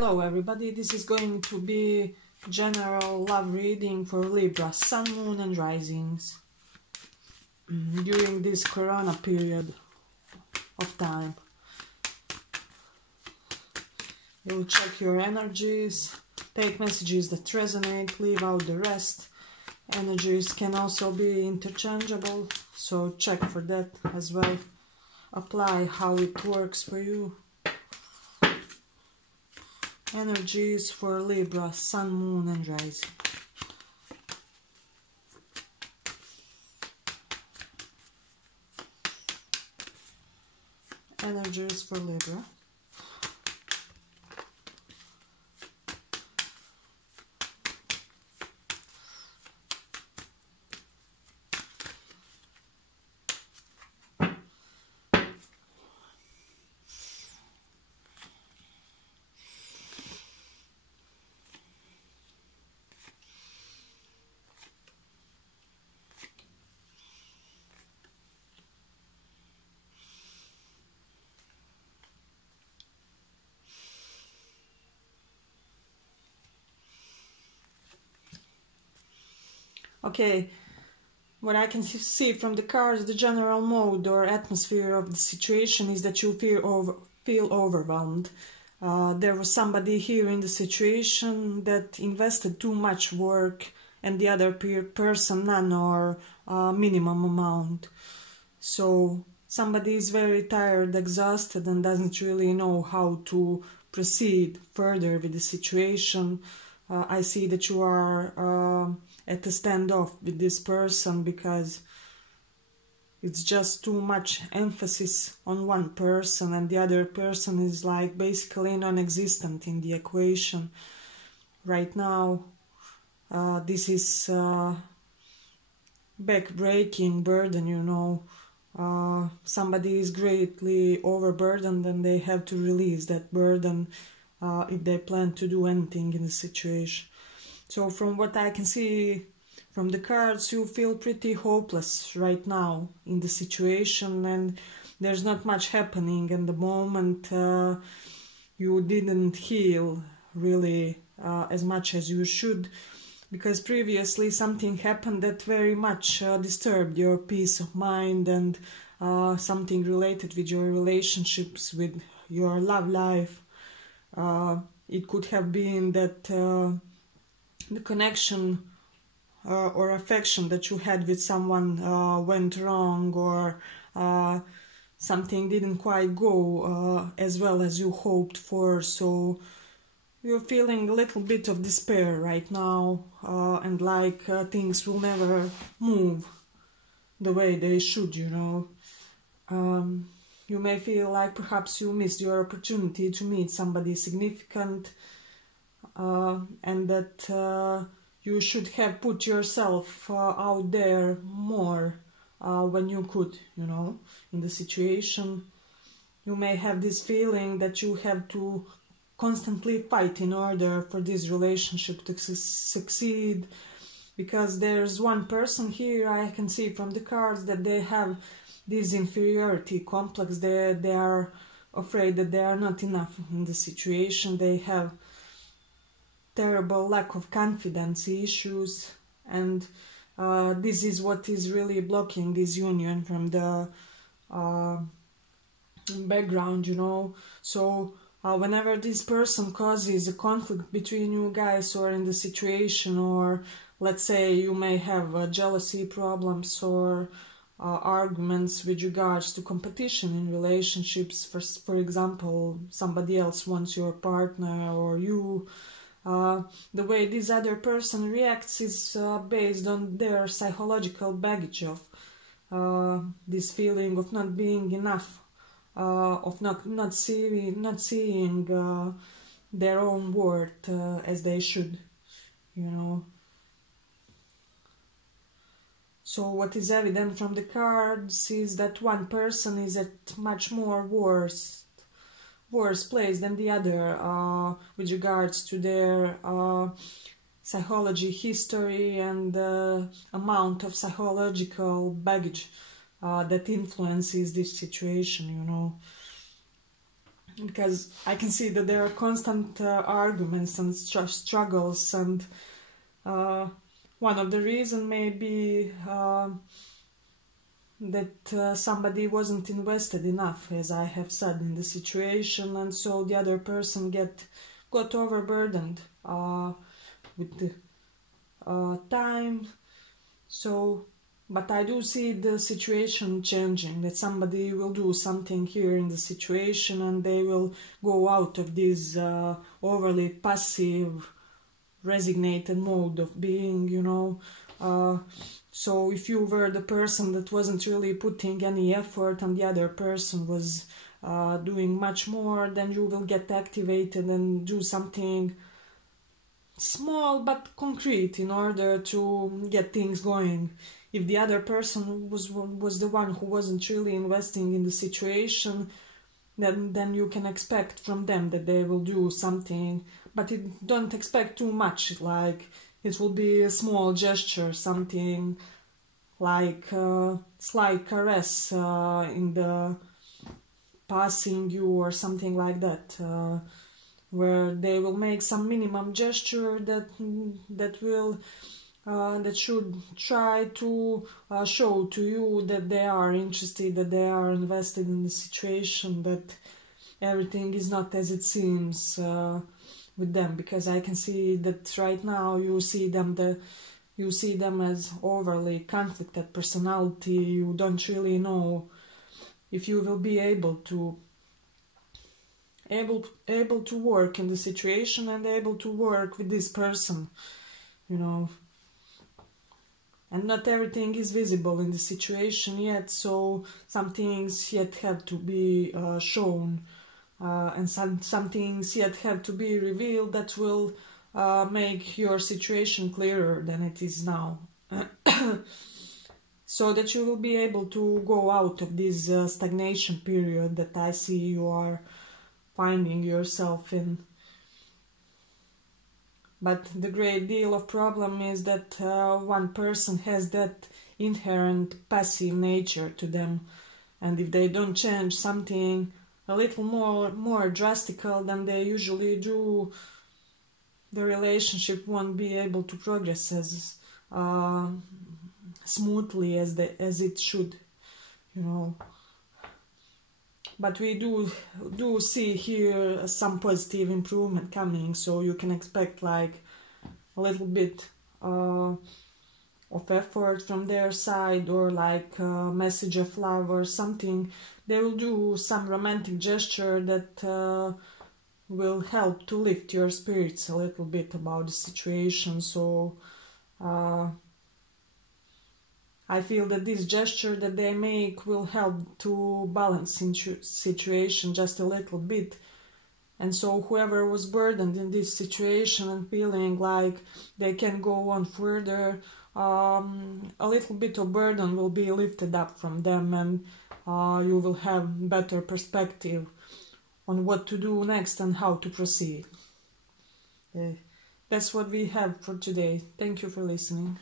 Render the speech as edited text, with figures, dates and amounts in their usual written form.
Hello everybody, this is going to be general love reading for Libra, Sun, Moon and Risings during this Corona period of time. You'll check your energies, take messages that resonate, leave out the rest. Energies can also be interchangeable, so check for that as well. Apply how it works for you. Energies for Libra, Sun, Moon and Rising. Energies for Libra. Okay, what I can see from the cards, the general mode or atmosphere of the situation is that you feel overwhelmed. There was somebody here in the situation that invested too much work and the other person none or minimum amount. So somebody is very tired, exhausted and doesn't really know how to proceed further with the situation. I see that you are at a standoff with this person because it's just too much emphasis on one person and the other person is like basically non-existent in the equation. Right now, this is back-breaking burden, you know. Somebody is greatly overburdened and they have to release that burden if they plan to do anything in the situation. So from what I can see from the cards, you feel pretty hopeless right now in the situation and there's not much happening at the moment. You didn't heal really as much as you should because previously something happened that very much disturbed your peace of mind and something related with your relationships, with your love life. It could have been that the connection or affection that you had with someone went wrong, or something didn't quite go as well as you hoped for. So you're feeling a little bit of despair right now and like things will never move the way they should, you know. You may feel like perhaps you missed your opportunity to meet somebody significant and that you should have put yourself out there more when you could, you know, in the situation. You may have this feeling that you have to constantly fight in order for this relationship to succeed, because there's one person here, I can see from the cards, that they have this inferiority complex. They are afraid that they are not enough in the situation. They have terrible lack of confidence issues, and this is what is really blocking this union from the background, you know. So whenever this person causes a conflict between you guys or in the situation, or let's say you may have jealousy problems or arguments with regards to competition in relationships. For example, somebody else wants your partner or you. The way this other person reacts is based on their psychological baggage of this feeling of not being enough, of not seeing their own worth as they should, you know. So what is evident from the cards is that one person is at much more worse place than the other with regards to their psychology history and the amount of psychological baggage that influences this situation, you know. because I can see that there are constant arguments and struggles, and one of the reasons may be that somebody wasn't invested enough, as I have said, in the situation, and so the other person got overburdened with the time. So, but I do see the situation changing, that somebody will do something here in the situation and they will go out of this overly passive, resignated mode of being, you know. So if you were the person that wasn't really putting any effort and the other person was doing much more, then you will get activated and do something small but concrete in order to get things going. If the other person was the one who wasn't really investing in the situation, then you can expect from them that they will do something, but don't expect too much. Like it will be a small gesture, something like a slight caress in the passing you or something like that, where they will make some minimum gesture that should try to show to you that they are interested, that they are invested in the situation, that everything is not as it seems with them. Because I can see that right now you see them as overly conflicted personality. You don't really know if you will be able to work in the situation and able to work with this person, you know. And not everything is visible in the situation yet, so some things yet have to be shown, and some things yet have to be revealed that will make your situation clearer than it is now. So that you will be able to go out of this stagnation period that I see you are finding yourself in. But the great deal of problem is that one person has that inherent passive nature to them, and if they don't change something a little more drastical than they usually do, the relationship won't be able to progress as smoothly as it should, you know. But we do see here some positive improvement coming, so you can expect like a little bit of effort from their side, or like a message of love or something. They will do some romantic gesture that will help to lift your spirits a little bit about the situation. So I feel that this gesture that they make will help to balance situation just a little bit. And so whoever was burdened in this situation and feeling like they can go on further, a little bit of burden will be lifted up from them, and you will have better perspective on what to do next and how to proceed. That's what we have for today. Thank you for listening.